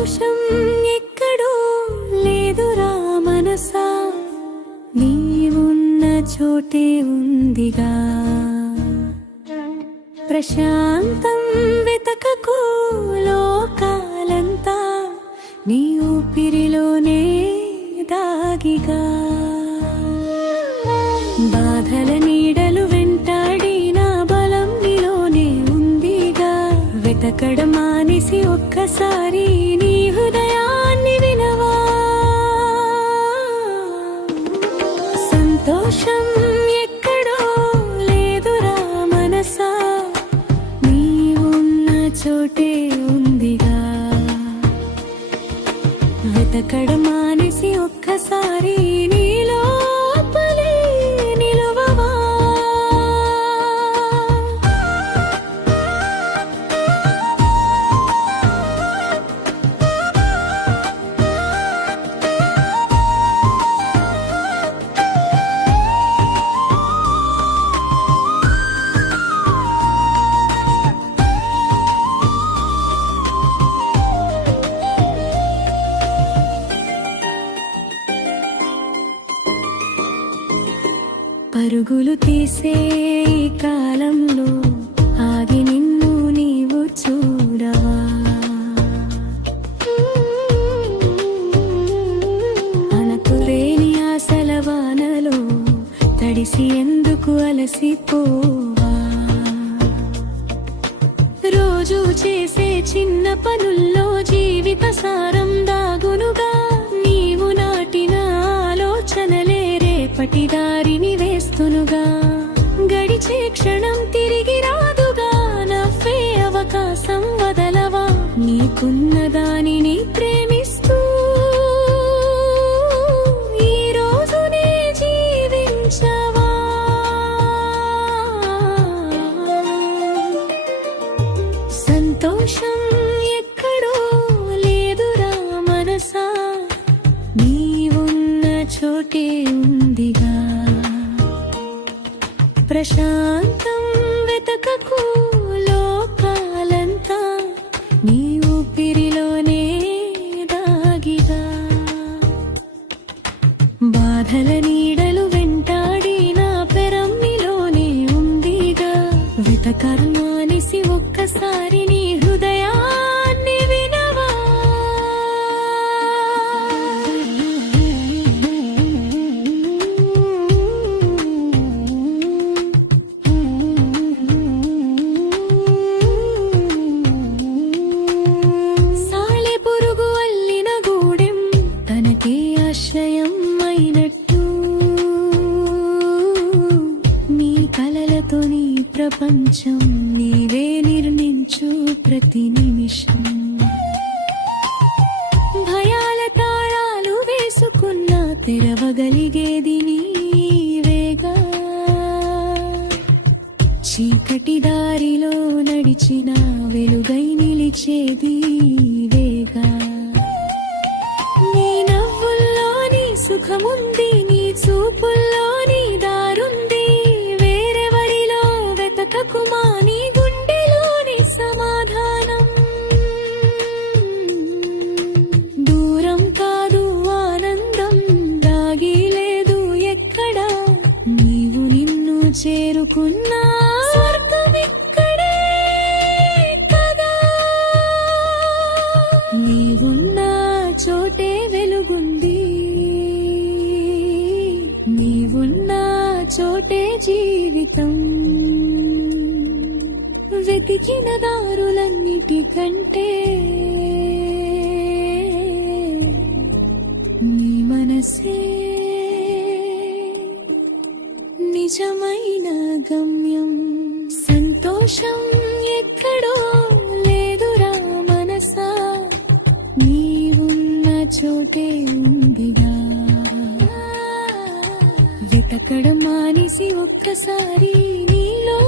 సంతోషం ఎక్కడో లేదురా మనసా, నీవున్న చోటే ఉందిగా. ప్రశాంతం వెతకకు లోకాలంతా, నీ ఊపిరిలోనే దాగిగా. బాధల నీడలు వెంటాడిన బలం నీలోనే ఉందిగా. వెతకడం మానేసి ఒక్కసారి నీ హృదయాన్ని వినవా. సంతోషం ఎక్కడో లేదురా మనసా, నీవున్న చోటే ఉందిగా. వెతకడం మానేసి ఒక్కసారి నీలో పరుగులు తీసే ఈ కాలంలో ఆగి నిన్ను నీవు చూడవా. అనకులేని ఆశల వానలో తడిసి ఎందుకు అలసిపోవా. రోజు చేసే చిన్న పనుల్లో జీవిత సారం దాగునుగా. నీవు నాటిన ఆలోచనలే రేపటి దారిని వేస్తునుగా. గడిచే క్షణం తిరిగి రాదుగా, నవ్వే అవకాశం వదలవా. నీకున్న దానిని ప్రేమిస్తూ ఈ రోజునే జీవించవా. సంతోషం ఎక్కడో లేదురా మనసా, నీవున్న చోటే ఉందిగా. ప్రశాంతం వెతకకు లోకాలంతా, నీ ఊపిరిలోనే దాగిగా. బాధల నీడలు వెంటాడిన పెరమ్మిలోనే ఉందిగా. వెతకర్మానిసి ఒక్కసారి నీ హృదయాన్ని వినవా. సాలె పురుగు అల్లిన గూడెం తనకే ఆశ్రయం అయినట్టు, నీ కలలతో నీ ప్రపంచం నీవే నిర్మించు ప్రతి నిమిషం. భయాల తాళాలు వేసుకున్న తెరవగలిగేది నీవేగా. చీకటి దారిలో నడిచిన వెలుగై నిలిచేది నీవేగా. నీ నవ్వుల్లోని సుఖముంది, నీ చూపుల్లోని దారుంది. వేరెవరిలో వెతకకుమా నీ గుండెలోని సమాధానం. దూరం కాదు ఆనందం, దాగి లేదు ఎక్కడా. నీవు నిన్ను చేరుకున్నా స్వర్గం ఇక్కడే కదా. నీవున్న చోటే వెలుగుంది, నీవున్న చోటే జీవితం. వెతికిన దారులన్నిటికంటే నీ మనసే నిజమైన గమ్యం. సంతోషం ఎక్కడో లేదురా మనసా, నీవున్న చోటే ఉందిగా. వెతకడం మానేసి ఒక్కసారి నీలో